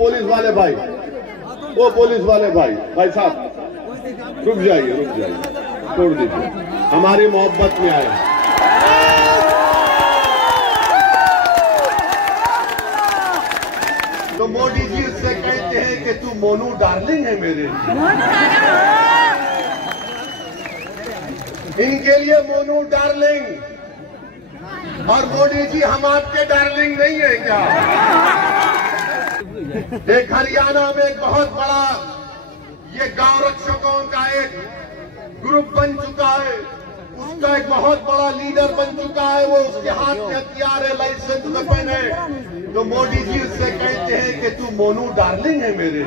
Police वाले भाई, वो पुलिस वाले भाई साहब रुक जाइए, छोड़ दीजिए, हमारी मोहब्बत में आए। तो मोदी जी से कहते हैं कि तू मोनू डार्लिंग है मेरे, इनके लिए मोनू डार्लिंग, और मोदी जी हम आपके डार्लिंग नहीं है क्या? एक हरियाणा में एक बहुत बड़ा ये गांव रक्षकों का एक ग्रुप बन चुका है, उसका एक बहुत बड़ा लीडर बन चुका है, वो उसके हाथ में हथियार है, लाइसेंस वेपन है। तो मोदी जी उससे कहते हैं कि तू मोनू डार्लिंग है मेरे,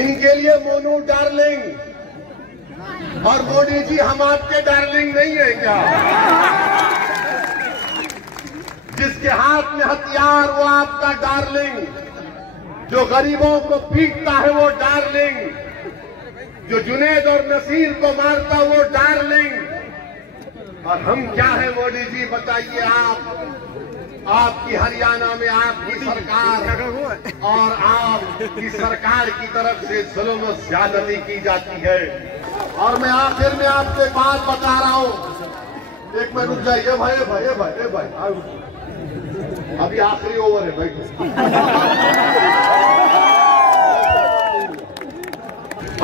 इनके लिए मोनू डार्लिंग, और मोदी जी हम आपके डार्लिंग नहीं है क्या? जिसके हाथ में हथियार वो आपका डार्लिंग, जो गरीबों को पीटता है वो डार्लिंग, जो जुनैद और नसीर को मारता वो डार्लिंग, और हम क्या है मोदी जी बताइए आप? आपकी हरियाणा में आपकी सरकार और आपकी सरकार की तरफ से जुल्म और ज्यादती की जाती है। और मैं आखिर में आपको एक बात बता रहा हूं, एक मिनट रुक जाइए भाई, अभी आखिरी ओवर है, बैठो।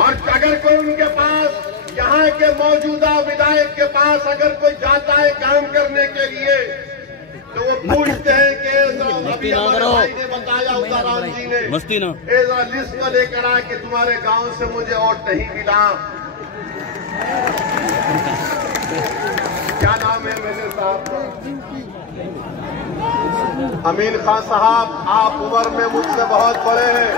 और अगर कोई उनके पास, यहाँ के मौजूदा विधायक के पास अगर कोई जाता है काम करने के लिए, तो वो पूछते हैं कि अभी हमारे भाई ने बताया, उदाराम जी ने लिस्ट में लेकर आए कि तुम्हारे गांव से मुझे वोट नहीं मिला। क्या नाम है मेरे साहब? अमीन खान साहब, आप उम्र में मुझसे बहुत बड़े हैं,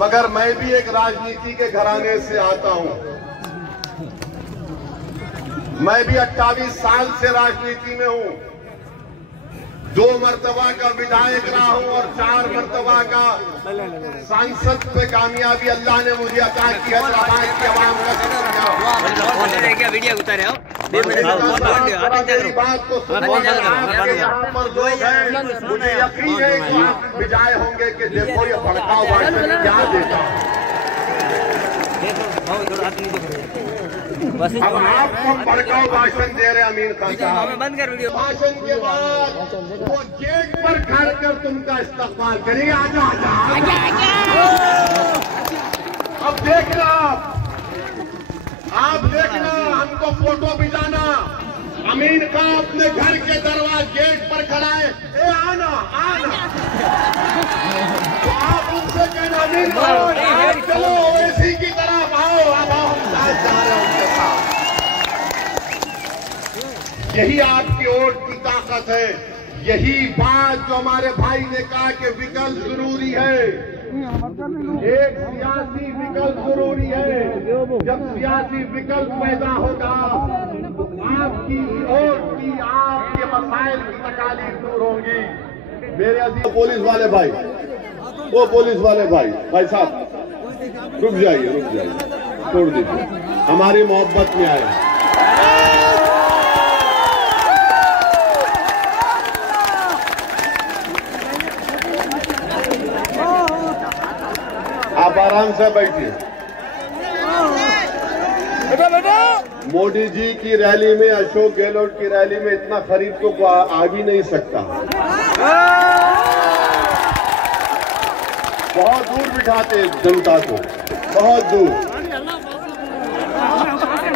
मगर मैं भी एक राजनीति के घराने से आता हूं। मैं भी 28 साल से राजनीति में हूं, 2 मर्तबा का विधायक रहा हूं और 4 मर्तबा का सांसद पे कामयाबी अल्लाह ने मुझे अता की है। वीडियो उतारे हो, मेरी बात को सुनो, यहाँ पर लोग हैं, मुझे यकीन है कि आप विजय होंगे कि देखो ये भड़काऊ भाषण क्या देता। अब आपको भड़काऊ भाषण दे रहे अमीन खान साहब, बंद कर वीडियो। भाषण के बाद वो गेट पर खड़ कर तुमका इस्तकबाल करेंगे, आजा। अब देखना, आप देखना, हमको फोटो भिजाना। अमीन खान अपने घर के दरवाजे गेट पर खड़ा है, ए आना। तो आप उनसे कहना अमीन खान चलो ऐसी की तरफ आओ, अब आओ, यही आपकी वोट की ताकत है। यही बात जो हमारे भाई ने कहा कि विकल्प जरूरी है, एक सियासी विकल्प जरूरी है। जब सियासी विकल्प पैदा होगा, आपकी वोट की, आपके मसाइल की तकालीफ दूर होंगी। मेरे अजीज पुलिस वाले भाई, वो पुलिस वाले भाई साहब रुक जाइए, छोड़ दीजिए, हमारी मोहब्बत में आए। आप आराम से बैठिए। मोदी जी की रैली में, अशोक गहलोत की रैली में इतना खरीद को आ भी नहीं सकता, बहुत दूर बिठाते जनता को, बहुत दूर।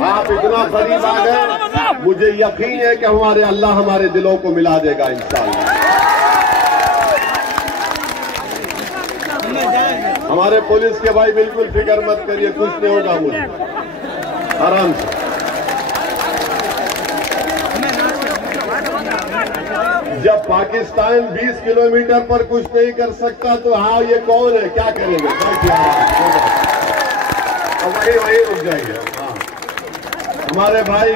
आप इतना करीब आ गए, मुझे यकीन है कि हमारे अल्लाह हमारे दिलों को मिला देगा इंशाअल्लाह। हमारे पुलिस के भाई बिल्कुल फिक्र मत करिए, कुछ नहीं होगा, मुझे आराम से। जब पाकिस्तान 20 किलोमीटर पर कुछ नहीं कर सकता तो हाँ ये कौन है, क्या करेंगे? वही रुक जाएंगे। हाँ, हमारे भाई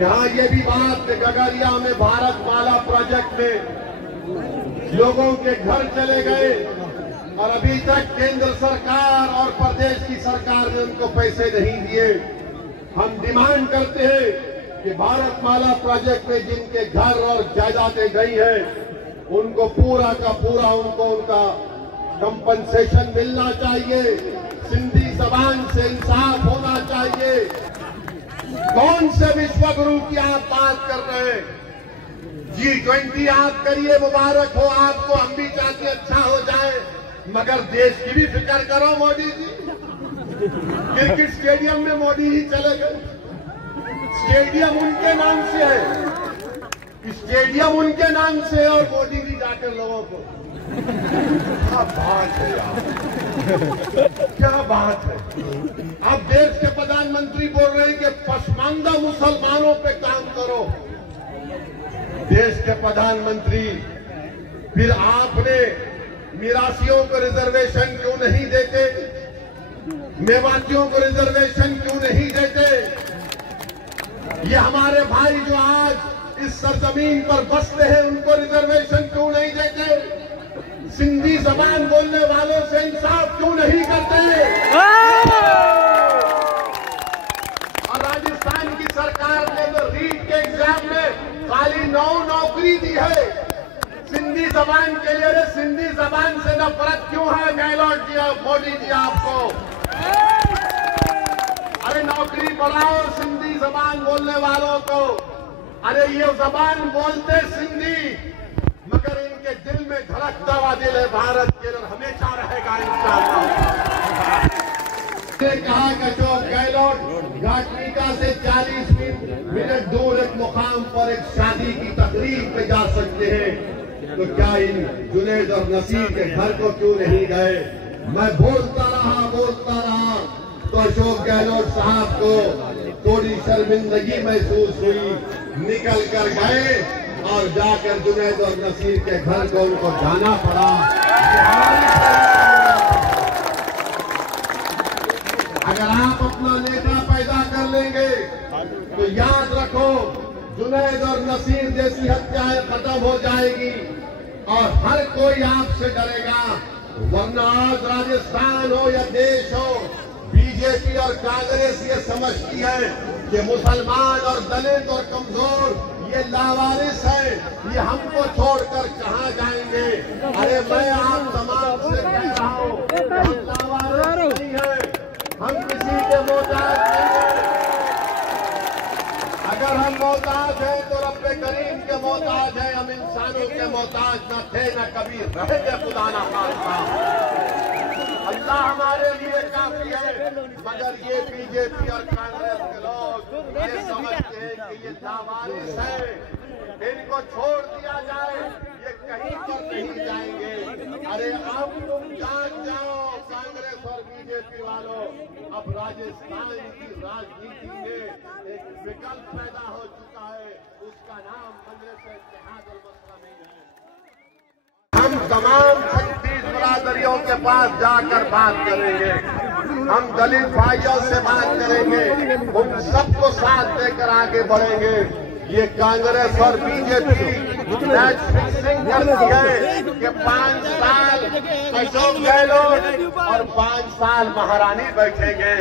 यहाँ ये भी बात, गगरिया में भारत माला प्रोजेक्ट में लोगों के घर चले गए और अभी तक केंद्र सरकार और प्रदेश की सरकार ने उनको पैसे नहीं दिए। हम डिमांड करते हैं कि भारतमाला प्रोजेक्ट में जिनके घर और जायदादें गई हैं उनको पूरा का पूरा उनका कंपनसेशन मिलना चाहिए। सिंधी जबान से इंसाफ होना चाहिए। कौन से विश्वगुरु की आप बात कर रहे हैं? G20 आप करिए, मुबारक हो आपको, हम भी चाहते अच्छा हो जाए, मगर देश की भी फिक्र करो मोदी जी। क्रिकेट स्टेडियम में मोदी जी चले गए। स्टेडियम उनके नाम से है, स्टेडियम उनके नाम से है और मोदी जी जाकर लोगों को, क्या बात है यार, क्या बात है। अब देश के प्रधानमंत्री बोल रहे हैं कि पसमानदा मुसलमानों पे काम करो। देश के प्रधानमंत्री, फिर आपने मिरासियों को रिजर्वेशन क्यों नहीं देते? मेवातियों को रिजर्वेशन क्यों नहीं देते? ये हमारे भाई जो आज इस सरजमीन पर बसते हैं उनको रिजर्वेशन क्यों नहीं देते? सिंधी जबान बोलने वालों से इंसाफ क्यों नहीं करते? और राजस्थान की सरकार ने तो रीट के एग्जाम में खाली 9 नौकरी दी है सिंधी जबान के लिए। अरे सिंधी जबान से नफरत क्यों है गहलोत जी, मोदी जी आपको? अरे नौकरी बढ़ाओ सिंधी जबान बोलने वालों को। अरे ये जबान बोलते सिंधी, मगर इनके दिल में धड़कता हुआ दिल है भारत के, और हमेशा रहेगा इंशाअल्लाह। कहा कि अशोक गहलोत घाटनिका से 40 मिनट दूर एक मुकाम पर एक शादी की तकरीब पे जा सकते हैं, तो क्या इन जुनैद और नसीर के घर को क्यों नहीं गए? मैं बोलता रहा तो अशोक गहलोत साहब को थोड़ी शर्मिंदगी महसूस हुई, निकल कर गए और जाकर जुनैद और नसीर के घर को उनको जाना पड़ा। अगर आप अपना नेता पैदा कर लेंगे तो याद रखो जुनैद और नसीर जैसी हत्याएं खत्म हो जाएगी और हर कोई आपसे डरेगा। वरना आज राजस्थान हो या देश हो, बीजेपी और कांग्रेस ये समझती है कि मुसलमान और दलित और कमजोर ये लावारिस है, ये हमको छोड़कर कहां जाएंगे। अरे मैं आप तमाम से कह रहा हूं, हम लावारिस नहीं है, हम किसी के मोहताज नहीं है। अगर हम मोहताज हैं तो रब्बे करीम के मोहताज हैं, हम इंसानों के मोहताज न थे न कभी रहेंगे, खुदा ना खास्ता। अल्लाह हमारे लिए काफी है, मगर ये बीजेपी और कांग्रेस के लोग ये समझते हैं कि ये लावारिस है, इनको छोड़ दिया जाए, ये कहीं पर नहीं जाएंगे। अरे अब तुम जान जाओ कांग्रेस और बीजेपी वालों, अब राजस्थान की राजनीति में एक विकल्प पैदा हो चुका है, उसका नाम कांग्रेस इत्तेहाद मुस्लिमीन है। हम तमाम 36 बरादरियों के पास जाकर बात करेंगे, हम दलित भाइयों से बात करेंगे, उन सबको साथ देकर आगे बढ़ेंगे। ये कांग्रेस और बीजेपी मैच फिक्सिंग करती है कि 5 साल अशोक गहलोत और 5 साल महारानी बैठेंगे।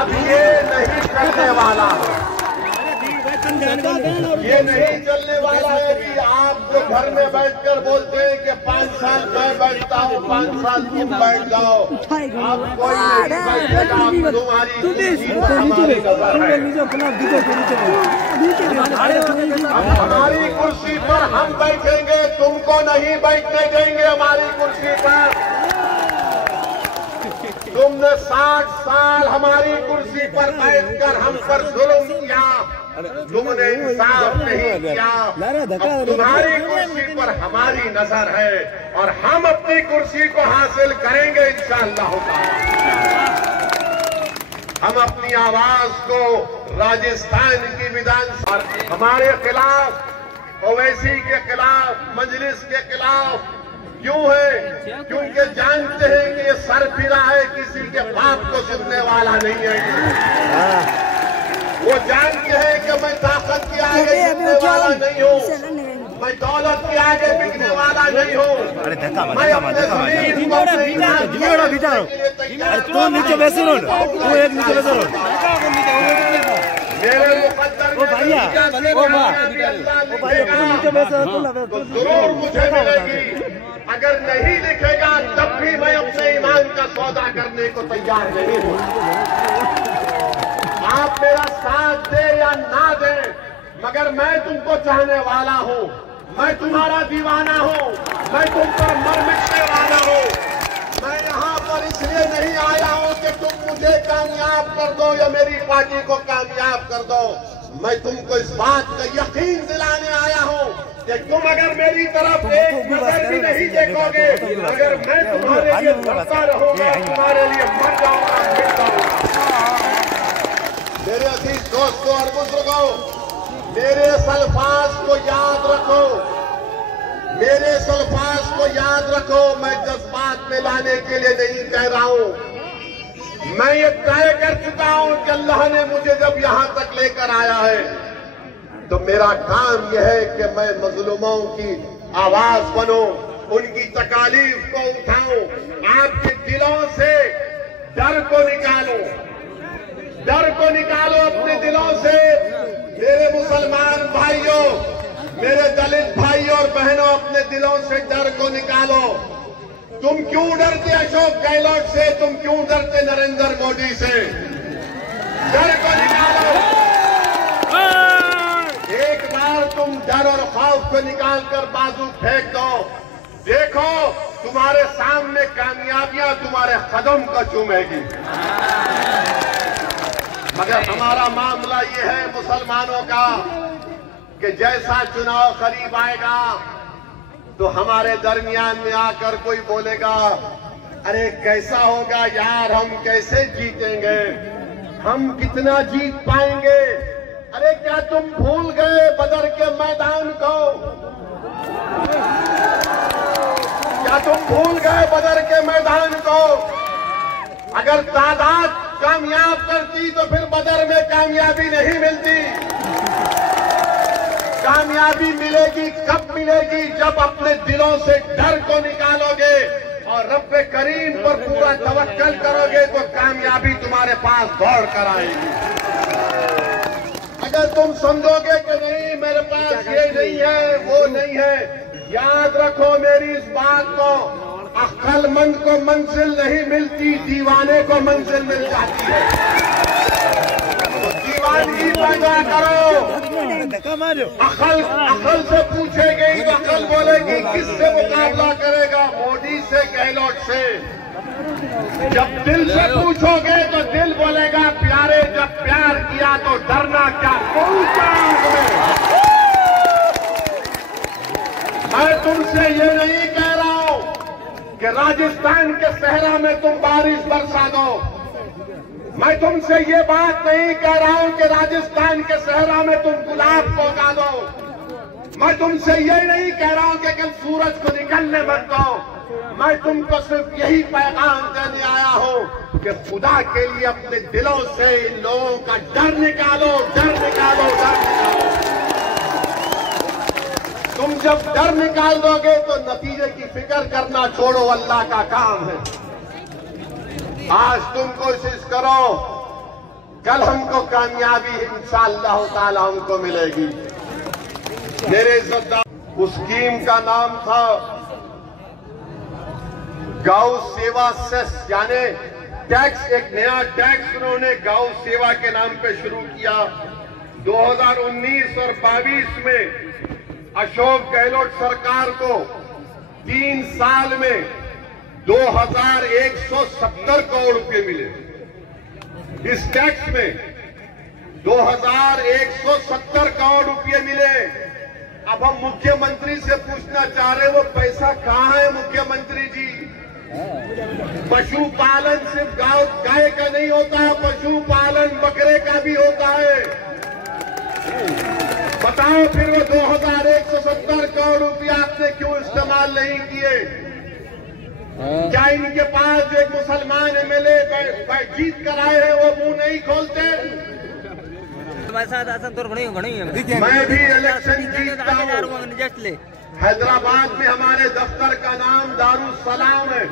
अब ये नहीं चलने वाला है, ये नहीं चलने वाला है। कि आप जो घर में बैठकर बोलते हैं कि 5 साल मैं बैठता हूँ, 5 साल तुम बैठ जाओ, आप कोई नहीं बैठेगा, तुम्हारी कुर्सी पर हमारी नजर है। हमारी कुर्सी पर हम बैठेंगे, तुमको नहीं बैठने देंगे हमारी कुर्सी पर। तुमने 60 साल हमारी कुर्सी पर बैठकर हम पर जुल्म किया, तुमने इंसाफ नहीं किया। अब तुम्हारी कुर्सी पर हमारी नजर है और हम अपनी कुर्सी को हासिल करेंगे इंशाअल्लाह ताला। हम अपनी आवाज को राजस्थान की विधानसभा हमारे खिलाफ, ओवैसी के खिलाफ, मजलिस के खिलाफ क्यों है? क्योंकि जानते हैं कि ये सरफिरा है, किसी के बाप को सुनने वाला नहीं है। वो जानते हैं कि मैं ताकत के आगे बिकने वाला नहीं हूँ, मैं दौलत के आगे बिकने वाला नहीं हूँ। मैं अपने जमीन को नीचे बैसे, तू एक नीचे बैसे। मेरे मुकद्दर में तो जरूर मुझे मिलेगी, अगर नहीं लिखेगा तब भी मैं अपने ईमान का सौदा करने को तैयार नहीं हूं। आप मेरा साथ दे या ना दे, मगर मैं तुमको चाहने वाला हूं, मैं तुम्हारा दीवाना हूं, मैं तुम पर मर मिटने वाला हूं। मैं यहाँ पर इसलिए नहीं आया हूं कि तुम मुझे कामयाब कर दो या मेरी पार्टी को कामयाब कर दो। मैं तुमको इस बात का यकीन दिलाने आया हूं कि तुम अगर मेरी तरफ एक नजर भी नहीं देखोगे, अगर मैं तुम्हारे लिए लड़ता रहूंगा, तुम्हारे लिए मर जाऊंगा, मिट जाऊंगा। मेरे अजीज दोस्तों और बुजुर्गों, मेरे अल्फाज को याद रखो, मेरे अल्फाज को याद रखो। मैं जज्बात में लाने के लिए नहीं कह रहा हूं, मैं ये तय कर चुका हूं कि अल्लाह ने मुझे जब यहां तक लेकर आया है तो मेरा काम यह है कि मैं मजलूमों की आवाज बनूं, उनकी तकालीफ को उठाऊं, आपके दिलों से डर को निकालो, डर को निकालो अपने दिलों से। मेरे मुसलमान भाइयों, मेरे दलित भाइयों और बहनों, अपने दिलों से डर को निकालो। तुम क्यों डरते अशोक गहलोत से, तुम क्यों डरते नरेंद्र मोदी से? डर को निकालो। एक बार तुम डर और खौफ को निकालकर बाजू फेंक दो, देखो तुम्हारे सामने कामयाबियां तुम्हारे कदम को चूमेगी। मगर हमारा मामला ये है मुसलमानों का कि जैसा चुनाव करीब आएगा तो हमारे दरमियान में आकर कोई बोलेगा, अरे कैसा होगा यार, हम कैसे जीतेंगे, हम कितना जीत पाएंगे। अरे क्या तुम भूल गए बदर के मैदान को? क्या तुम भूल गए बदर के मैदान को? अगर तादाद कामयाब करती तो फिर बदर में कामयाबी नहीं मिलती। कामयाबी मिलेगी कब मिलेगी? जब अपने दिलों से डर को निकालोगे और रब करीम पर पूरा तवक्कल करोगे तो कामयाबी तुम्हारे पास दौड़ कर आएगी। अगर तुम समझोगे कि नहीं मेरे पास ये नहीं है वो नहीं है, याद रखो मेरी इस बात को, अक्लमंद को मंजिल नहीं मिलती, दीवाने को मंजिल मिल जाती है। तो दीवानगी पैदा करो। अकल से पूछेगी तो अकल बोलेगी किससे मुकाबला करेगा? मोदी से, गहलोत से। जब दिल से पूछोगे तो दिल बोलेगा प्यारे, जब प्यार किया तो डरना क्या पहुंचा। मैं तुमसे ये नहीं कह रहा हूं कि राजस्थान के सहरा में तुम बारिश बरसा दो। मैं तुमसे ये बात नहीं कह रहा हूं कि राजस्थान के सहरा में तुम गुलाब को उगा दो। मैं तुमसे ये नहीं कह रहा हूं कि कल सूरज को निकलने मत दो। मैं तुमको सिर्फ यही पैगाम देने आया हूं कि खुदा के लिए अपने दिलों से इन लोगों का डर निकालो, डर निकालो, डर निकालो। तुम जब डर निकाल दोगे तो नतीजे की फिक्र करना छोड़ो, अल्लाह का काम है। आज तुम कोशिश करो, कल हमको कामयाबी इंशाअल्लाह ताला हमको मिलेगी। मेरे इज्जतदार, उस स्कीम का नाम था गौ सेवा सेस, यानी टैक्स, एक नया टैक्स उन्होंने गौ सेवा के नाम पे शुरू किया। 2019 और 22 में अशोक गहलोत सरकार को 3 साल में 2170 करोड़ रुपए मिले। इस टैक्स में 2170 करोड़ रुपए मिले। अब हम मुख्यमंत्री से पूछना चाह रहे हैं वो पैसा कहाँ है मुख्यमंत्री जी? पशुपालन सिर्फ गाय का नहीं होता, पशुपालन बकरे का भी होता है। बताओ फिर वो 2170 करोड़ रुपया आपने क्यों इस्तेमाल नहीं किए? क्या इनके पास जो एक मुसलमान एमएलए जीत कर आए हैं वो मुंह नहीं खोलते? मैं भी इलेक्शन जीतता हूं। हैदराबाद में हमारे दफ्तर का नाम दारुसलाम है।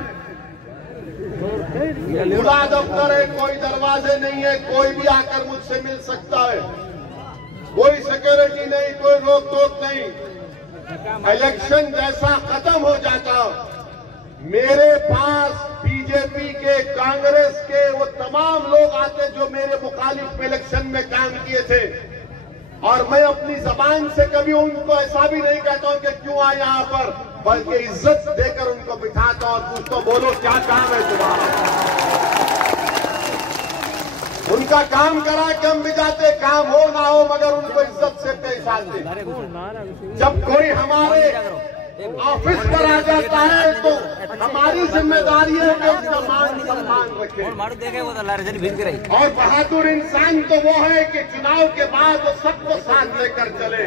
खुला दफ्तर है, कोई दरवाजे नहीं है, कोई भी आकर मुझसे मिल सकता है। नहीं, कोई रोक टोक नहीं। इलेक्शन जैसा खत्म हो जाता, मेरे पास बीजेपी के, कांग्रेस के वो तमाम लोग आते जो मेरे मुखालिफ में इलेक्शन में काम किए थे, और मैं अपनी जबान से कभी उनको ऐसा भी नहीं कहता हूं कि क्यों आए यहाँ पर, बल्कि इज्जत देकर उनको बिठाता और पूछता बोलो क्या काम है तुम्हारा। उनका काम करा के हम भी जाते, काम हो ना हो मगर उनको इज्जत से पेश आते। जब कोई हमारे ऑफिस पर आ जाता है तो हमारी जिम्मेदारी है कि उसका मान सम्मान रखें। और बहादुर इंसान तो वो है कि चुनाव के बाद वो सबको साथ लेकर चले,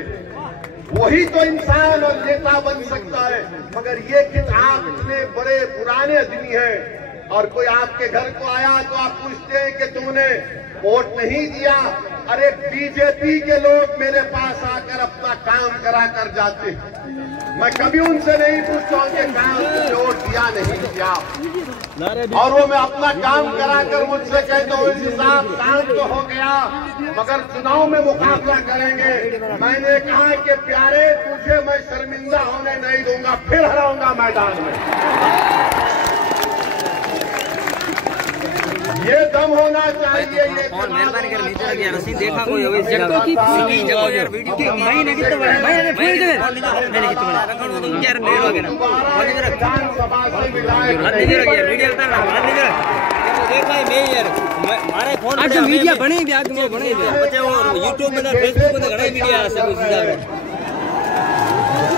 वही तो इंसान और नेता बन सकता है। मगर ये कि आप इतने बड़े पुराने आदमी हैं और कोई आपके घर को आया तो आप पूछते हैं कि तुमने वोट नहीं दिया। अरे बीजेपी के लोग मेरे पास आकर अपना काम करा कर जाते, मैं कभी उनसे नहीं पूछता हूं कि काम वोट दिया नहीं दिया, और वो मैं अपना काम कराकर मुझसे कहता हूँ साहब काम तो हो गया मगर चुनाव में मुकाबला करेंगे। मैंने कहा कि प्यारे तुझे मैं शर्मिंदा होने नहीं दूंगा, फिर हराऊंगा मैदान में। ये दम होना चाहिए। ये मेहरबानी कर लीजिए रसीद देखा कोई होवे जगह की यार वीडियो की महीने की तो मैंने फोन दे मैंने की तो रखण तो यार नहीं होगे ना बोले जरा विधानसभा से विधायक हाथ नहीं रख यार वीडियो उतार हाथ नहीं रख देखा है मैं यार मारे फोन अच्छा मीडिया बने भी आगे वो बने भी बच्चे वो YouTube में Facebook में घणे वीडियो आ सब उस हिसाब से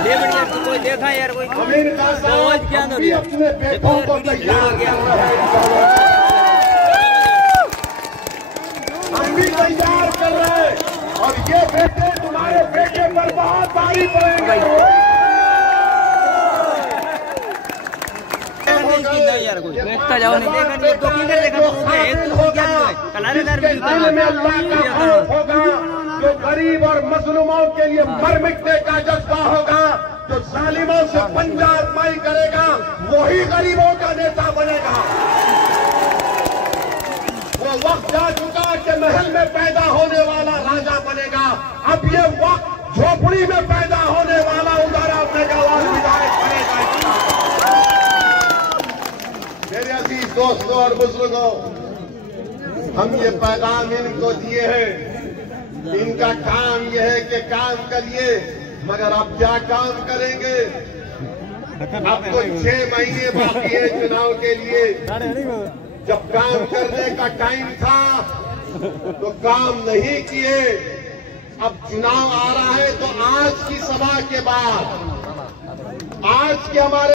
ले बढ़िया कोई देखा यार कोई अमेरिका साहब क्या अपने बेटों को तैयार किया, हम भी तैयार कर रहे हैं और ये बेटे तुम्हारे बेटे पर बहुत भारी पड़ेंगे। यार कोई बैठता जाओ नहीं देखा नहीं तो किधर देखा तो एक तो क्या कलारेदार भी में अल्लाह का खौफ होगा, जो गरीब और मजलूमों के लिए मर मिटने का जज्बा होगा, जो जालिमों से पंजा आजमाई करेगा वही गरीबों का नेता बनेगा। वो वक्त जा चुका कि महल में पैदा होने वाला राजा बनेगा, अब ये वक्त झोपड़ी में पैदा होने वाला उदारा अपने गवार विधायक बनेगा। मेरे अजीज दोस्तों और बुजुर्गों, हम ये पैगाम इनको दिए हैं, इनका काम यह है कि काम करिए, मगर अब क्या काम करेंगे? अब तो 6 महीने बाकी है चुनाव के लिए। जब काम करने का टाइम था तो काम नहीं किए, अब चुनाव आ रहा है तो आज की सभा के बाद, आज के हमारे